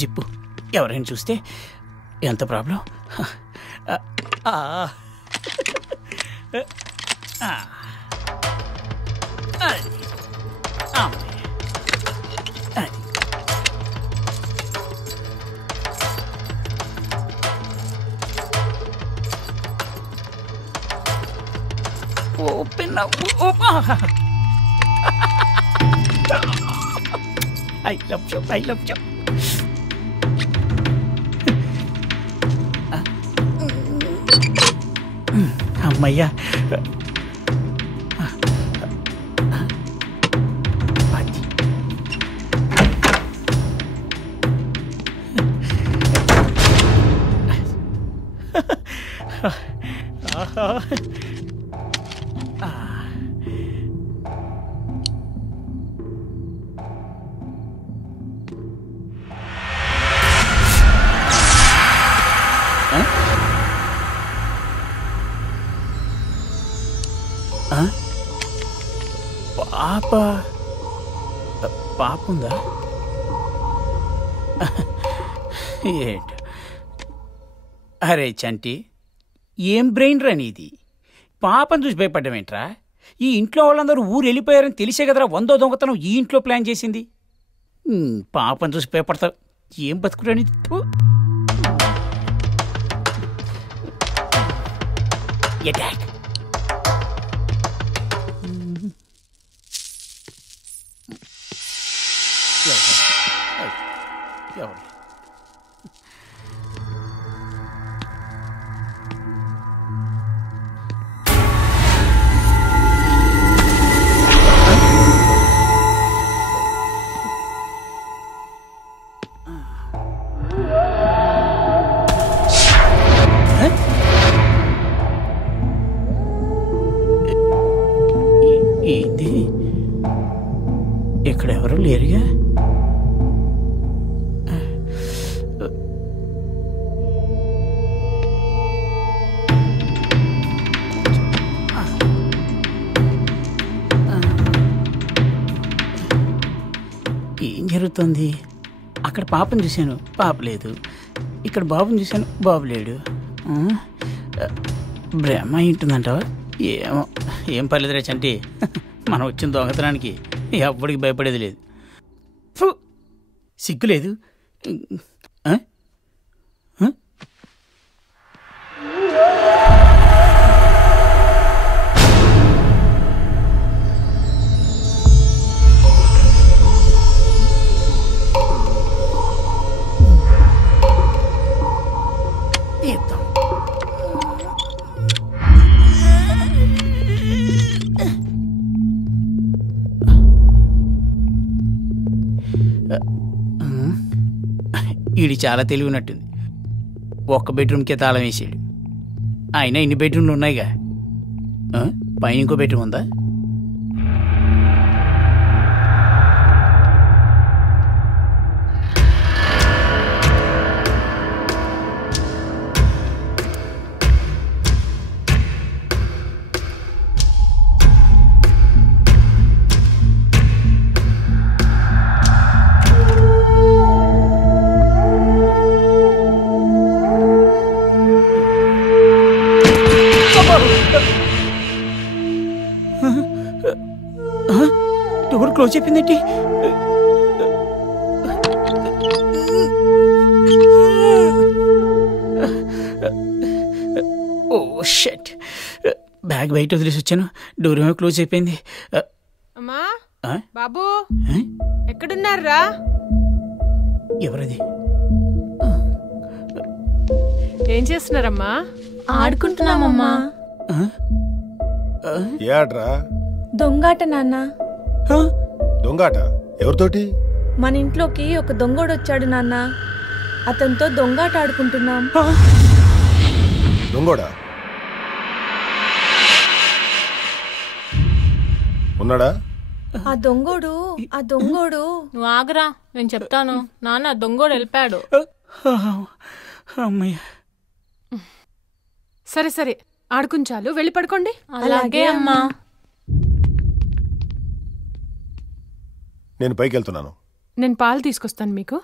Zip ఎవరైనా చూస్తే ఎంత problem. Open up. I love you. అమ్మయ్యా. పాప ఉందా? ఏంటి అరే చంటి, ఏం బ్రెయిన్ రా నీది? పాపను చూసి భయపడ్డామేంట్రా? ఈ ఇంట్లో వాళ్ళందరూ ఊరు వెళ్ళిపోయారని తెలిసే కదరా 100 దొంగతనం ఈ ఇంట్లో ప్లాన్ చేసింది. పాపను చూసి భయపడతావు, ఏం బతుకురా నీది? అటాక్. ఏంది ఇక్కడ ఎవరు లేరుగా? ఏం జరుగుతుంది? అక్కడ పాపను చూశాను, పాప లేదు. ఇక్కడ బాబుని చూశాను, బాబు లేడు. బ్రహ్మ ఉంటుందంటావా? ఏమో, ఏం పర్లేదురా చంటి, మనం వచ్చిన దొంగతనానికి ఎవ్వడికి భయపడేది లేదు. సిగ్గు లేదు. వీడి చాలా తెలివి ఉన్నట్టుంది. ఒక్క బెడ్రూమ్కే తాళం వేసాడు. అయినా ఇన్ని బెడ్రూమ్లు ఉన్నాయిగా, పైన ఇంకో బెడ్రూమ్ ఉందా? డోర్ క్లోజ్ చెప్పిందేంటి? ఓ షట్, బ్యాగ్ బయట వదిలేసి వచ్చాను, డోర్ ఏమో క్లోజ్ అయిపోయింది. అమ్మా బాబు ఎక్కడున్నారా? ఎవరది? ఏం చేస్తున్నారమ్మా? ఆడుకుంటున్నామమ్మా. దొంగాట నాన్న. దొంగాట? ఎవరితోటి? మన ఇంట్లోకి ఒక దొంగోడు వచ్చాడు నాన్న, అతనితో దొంగాట ఆడుకుంటున్నాం. దొంగోడా? ఉన్నాడా? ఆ దొంగోడు నువ్వు ఆగరా, నేను చెప్తాను. నాన్న దొంగోడు వెళ్ళిపోయాడు. సరే సరే ఆడుకుంచాలు, వెళ్ళి పడుకోండి. అలాగే అమ్మా. నేను పైకి వెళ్తున్నాను. నేను పాలు తీసుకొస్తాను మీకు.